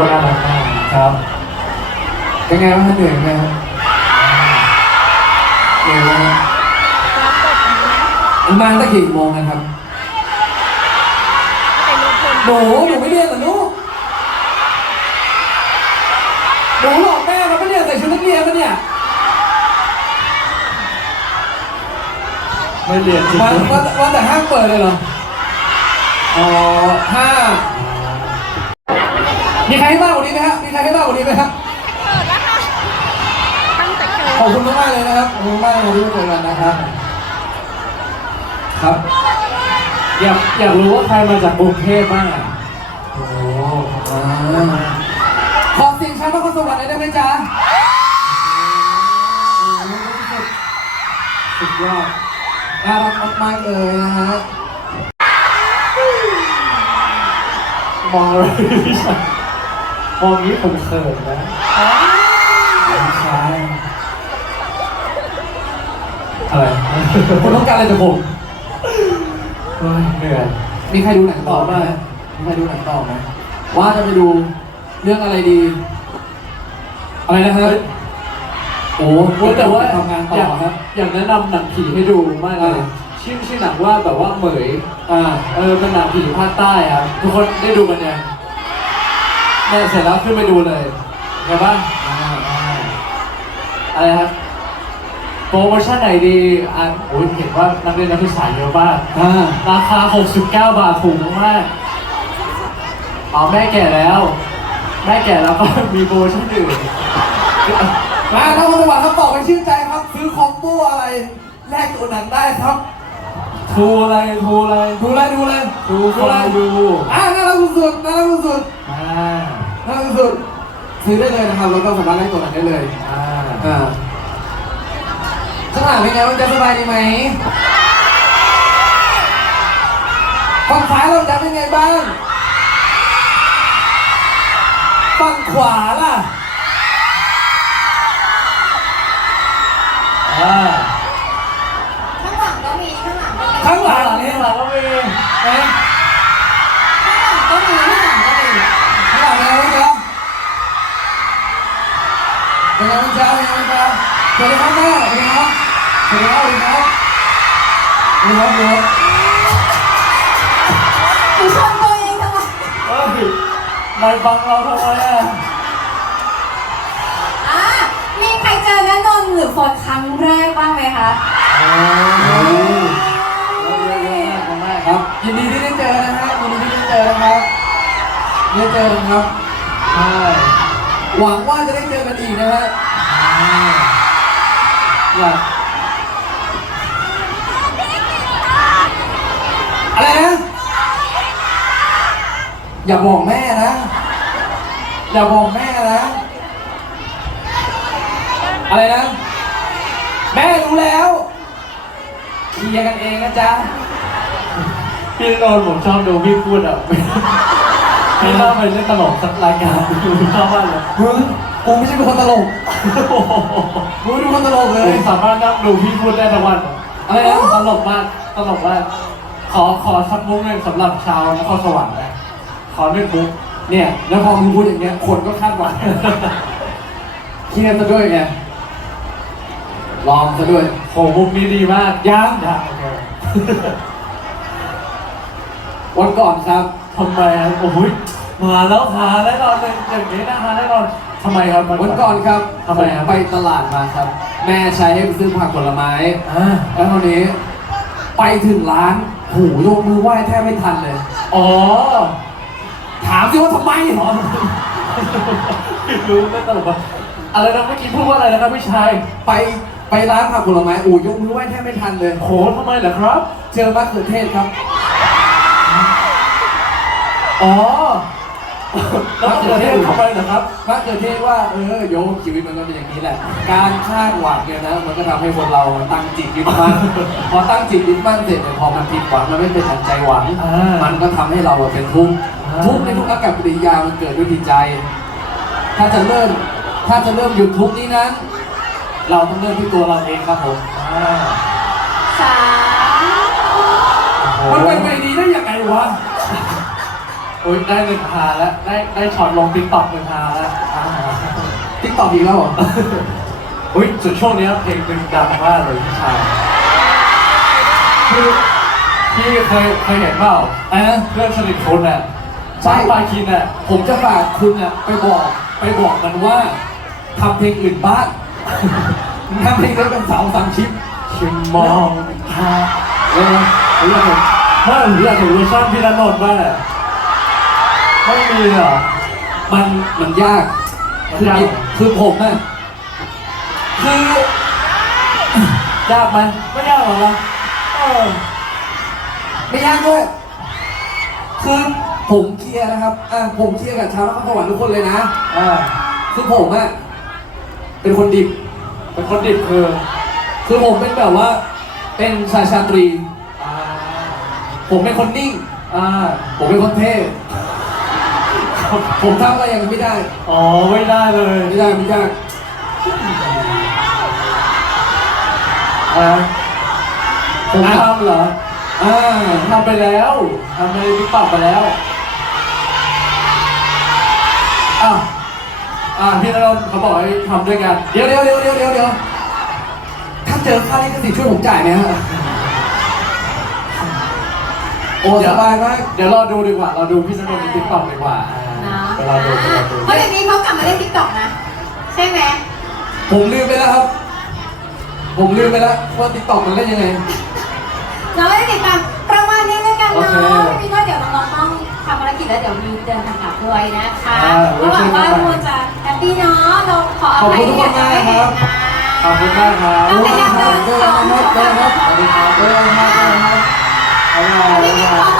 คนน่ารักมากครับเป็นไงบ้างฮะเหนื่อยไหมครับเหนื่อยไหมครับมาตั้งแต่กี่โมงนะครับหนูหนูไม่เรียนเหรอลูกหนูหลอกแม่มาปะเนี่ยใส่ชุดนักเรียนปะเนี่ยไม่เรียนจริงมาด้วยว่าว่าแต่ห้างเปิดเลยเหรออ๋อห้า มีใครให้มากกว่านี้ไหมครับมีใครให้มากกว่านี้ไหมครับขอบคุณมากๆเลยนะครับขอบคุณมากเลยที่มาเจอกันนะครับ ครับ อยากอยากรู้ว่าใครมาจากกรุงเทพบ้างอะโอ้อ่าขอเสียงชาวนครสวรรค์หน่อยได้ไหมจ๊ะโอ้โหสุดยอดน่ารักมากๆเลยนะฮะมองอะไรไม่ใช่มองนี้ผมเขินนะไม่ใช่อะไรคุณต้องการอะไรจากผมเฮ้ยเหนื่อยมีใครดูหนังต่อไหมมีใครดูหนังต่อไหมว่าจะไปดูเรื่องอะไรดี อะไรนะครับโอ้โอ้แต่ว่าทำงานต่อยากอครับ อยากแนะนำหนังผีให้ดูมากเลยอ่าชื่อชื่อหนังว่าแบบว่าเหมย อ่า เออเป็นหนังผีภาคใต้ครับทุกคนได้ดูกันยัง เนี่ยเสร็จแล้วขึ้นไปดูเลยไงบ้างอ่าอ่าอะไรครับโปรโมชั่นไหนดีอะโอ้ยเห็นว่านักเรียนนักศึกษาเยอะมากอ่าราคา 69 บาทถูกมากๆอ๋อแม่แก่แล้ว แม่แก่แล้วก็มีโปรโมชั่นอื่นมาถ้าคุณสวัสดิ์ครับบอกไปชื่นใจครับ ซื้อคอมโบอะไรแลกตัวหนังได้ครับทูอะไรทูอะไรดูเลยดูเลยทูคดูอเลยยูอ่าน่ารักสุดๆน่ารักสุดอ่า ๆน่ารักสุดๆซื้อได้เลยนะครับ แล้วก็สามารถแลกตัวหนังได้เลยอ่าอ่าข้างหลังเป็นไงบ้างจะสบายดีไหมฝั่งซ้ายเราจะเป็นไงบ้าง ฝั่งขวาล่ะอ่าข้างหลังก็มีข้างหลังก็มีข้างหลังข้างเนี่ยหลังก็มีนะ นไงบ้างจ๊ะเป็นไงบ้างจ๊ะสวัสดีครับแม่สวัสดีครับสวัสดีครับสวัสดีครับสวัสดีครับสวัสดีครับหนูชมตัวเองทำไมเฮ้ยนายบังเราทำไมอะอะมีใครเจอแน่นอนหรือโฟนครั้งแรกบ้างไหมคะโอ้โหมากครับ ยินดีที่ได้เจอนะฮะยินดีที่ได้เจอนะครับได้เจอครับใช่ หวังว่าจะได้เจอกันอีกนะฮะอยากอะไรนะ อย่าบอกแม่นะ อย่าบอกแม่นะ อะไรนะ แม่รู้แล้วเคลียร์กันเองนะจ๊ะ พี่โดนผมชอบดูพี่พูดอะ พี่ชอบไปเล่นตลกสักรายการดูชอบมากเลยมึงกูไม่ใช่เป็นคนตลกกูไม่เป็นคนตลกเลยสามารถนั่งดูพี่พูดได้ทั้งวันอะไรนะตลกมากตลกมากขอขอสักมุกหนึ่งสำหรับชาวนครสวรรค์นะขอหนึ่งมุกเนี่ย แล้วพอมึงพูดอย่างเงี้ยคนก็คาดหวังเครียดซะด้วยไงลองซะด้วย โหมุกนี้ดีมากยัง ยังโอเควันก่อนครับ ทำไมครับโอ้โหมาแล้วหาแน่นอนเลยอย่างนี้นะหาแน่นอนทำไมครับวันก่อนครับทำไมครับไปตลาดมาครับ แม่ใช้ให้ไปซื้อผักผลไม้ อ่าแล้วคราวนี้ ไปถึงร้านหูยกมือไหว้แทบไม่ทันเลย อ๋อถามสิว่าทำไมอ๋อรู้ไม่ตลกอะอะไรนะเมื่อกี้พูดว่าอะไรนะครับพี่ชายไปไปร้านผักผลไม้อูยกมือไหว้แทบไม่ทันเลย โหทำไมเหรอครับ เจอมะเขือเทศครับ อ๋อแล้วมะเขือเทศทำไมเหรอครับมะเขือเทศว่าเออโยมชีวิตมันก็เป็นอย่างนี้แหละ การคาดหวังเนี่ยนะมันก็ทำให้คนเราตั้งจิตยึดมั่นพอตั้งจิตยึดมั่นเสร็จเนี่ยพอมันผิดหวังมันไม่เป็นดังใจหวังอ่ามัมันก็ทำให้เราเป็นทุกข์อ่าทุกข์ในทุกอากับปฏิกิริยามันเกิดด้วยจิตใจ ถ้าจะเริ่มถ้าจะเริ่มหยุดทุกข์นี้นั้นเราต้องเริ่มที่ตัวเราเองครับผมอ่าสามมันเป็นไปดีได้ยังไงวะโอ้ยได้หนึ่งพาแล้วได้ได้ช็อตลงติ๊กต็อกหนึ่งพาแล้วอ่าติ๊กตอกอีกแล้วเหรออุ้ยสุดช่วงเนี้ยเพลงหนึ่งดังมากเลยพี่ชายคือพี่เคยเคยเห็นเปล่าอะเพื่อนสนิทคุณอะใช่บ้านปาคินอะผมจะฝากคุณอะไปบอกไปบอกมันว่าทำเพลงอื่นบ้างทำเพลงนี้เป็นเสาสามชิปชิมมองหาเออผมอยากเห็นไม่ผมอยากเห็นเวอร์ชันพี่ณนนท์บ้างอะ ไม่มีเหรอ มันมันยากมันคือยาก คือผมอะคือยากไหมไม่ยากหรอกนะเออไม่ยากด้วยคือผมเคลียร์นะครับอะผมเคลียร์กับชาวนครสวรรค์ทุกคนเลยนะอ่าคือผมอะเป็นคนดิบ เป็นคนดิบคือคือผมเป็นแบบว่า เป็นชายชาตรี อ่าผมเป็นคนนิ่ง อ่าผมเป็นคนเท่ ผมทำอะไรอย่างนี้ไม่ได้ อ๋อไม่ได้เลยไม่ได้ไม่ได้อ่าผมอะทำเหรออ่าทำไปแล้วทำในติ๊กต็อกไปแล้วอะอ่าพี่ณนนท์เขาบอกให้ทำด้วยกัน เดี๋ยวเดี๋ยวเดี๋ยวเดี๋ยวเดี๋ยวเดี๋ยวถ้าเจอค่าลิขสิทธิ์ช่วยผมจ่ายไหมฮะโอ้สบายมากเดี๋ยวรอดูดีกว่า เราดูพี่ณนนท์ในติ๊กต็อกดีกว่าอ่า เนาะเดี๋ยวเราดูเดี๋ยวเราดู เพราะเดี๋ยวนี้เขากลับมาเล่นทิกตอกนะ ใช่ไหมผมลืมไปแล้วครับ ผมลืมไปแล้วว่าติ๊กต็อกมันเล่นยังไง เราไม่ได้ติดตามประมาณนี้แล้วกันโอเนาะเควันนี้ก็เดี๋ยวน้องๆต้องทำภารกิจแล้วเดี๋ยวมีเดินทางกลับด้วยนะคะอ่าก็หวังว่าทุกคนจะแฮปปี้เนาะเราขออภัยที่อาจจะไม่เห็นนะ ขอบคุณมากครับเราพยายามเดินสองเดินครับสวัสดีครับเดินครับเดินครับบ๊ายบายวันนี้บ๊ายขบาอยความร่วมมือเดี๋ยวเราให้น้องขึ้นไปก่อนนะคะแล้วเดี๋ยวตอนนี้เดี๋ยวเราออกจากพื้นที่กันอีกทีนึง